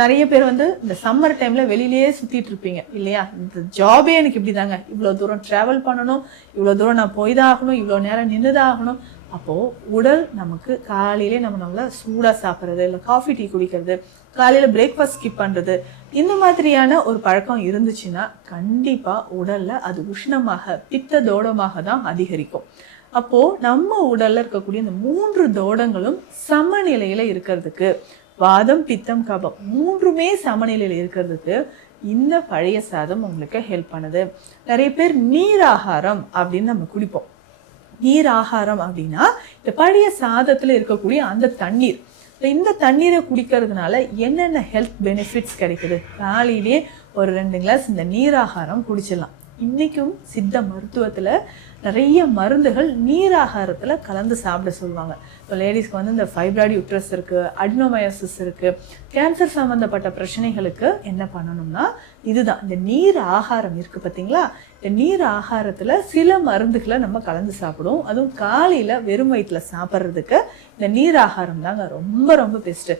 நிறைய பேர் வந்து இந்த சம்மர் டைம்ல வெளியிலேயே சுத்திட்டு இருப்பீங்க இல்லையா? இந்த ஜாபே எனக்கு இப்படிதாங்க, இவ்வளவு தூரம் டிராவல் பண்ணணும், இவ்வளவு தூரம் நான் போய்தான் ஆகணும், இவ்வளவு நேரம் நின்றுதான் ஆகணும். அப்போ உடல் நமக்கு காலையிலே நம்மளால சூடா சாப்பிட்றது, இல்லை காஃபி டீ குடிக்கிறது, காலையில பிரேக்ஃபாஸ்ட் ஸ்கிப் பண்றது, இந்த மாதிரியான ஒரு பழக்கம் இருந்துச்சுன்னா கண்டிப்பா உடல்ல அது உஷ்ணமாக பித்த தோடமாக தான் அதிகரிக்கும். அப்போ நம்ம உடல்ல இருக்கக்கூடிய இந்த 3 தோடங்களும் சமநிலையில இருக்கிறதுக்கு, வாதம் பித்தம் கபம் 3மே சமநிலையில் இருக்கிறதுக்கு இந்த பழைய சாதம் உங்களுக்கு ஹெல்ப் பண்ணுது. நிறைய பேர் நீர் ஆகாரம் அப்படின்னு நம்ம குடிப்போம். நீர் ஆகாரம் அப்படின்னா இந்த பழைய சாதத்துல இருக்கக்கூடிய அந்த தண்ணீர். இந்த தண்ணீரை குடிக்கிறதுனால என்னென்ன ஹெல்த் பெனிஃபிட்ஸ் கிடைக்குது? காலையிலே ஒரு 2 கிளாஸ் இந்த நீராகாரம் குடிச்சிடலாம். இன்னைக்கும் சித்த மருத்துவத்துல நிறைய மருந்துகள் நீராகாரத்துல கலந்து சாப்பிட சொல்லுவாங்க. இப்போ லேடிஸ்க்கு வந்து இந்த ஃபைப்ராய்டு யூட்ரஸ் இருக்கு, அடினோமயோசிஸ் இருக்கு, கேன்சர் சம்பந்தப்பட்ட பிரச்சனைகளுக்கு என்ன பண்ணணும்னா இதுதான், இந்த நீர் ஆகாரம் இருக்கு பார்த்தீங்களா? இந்த நீர் ஆகாரத்துல சில மருந்துகளை நம்ம கலந்து சாப்பிடுவோம். அதுவும் காலையில வெறும் வயிற்றுல சாப்பிட்றதுக்கு இந்த நீர் ஆகாரம் தாங்க ரொம்ப ரொம்ப பெஸ்ட்.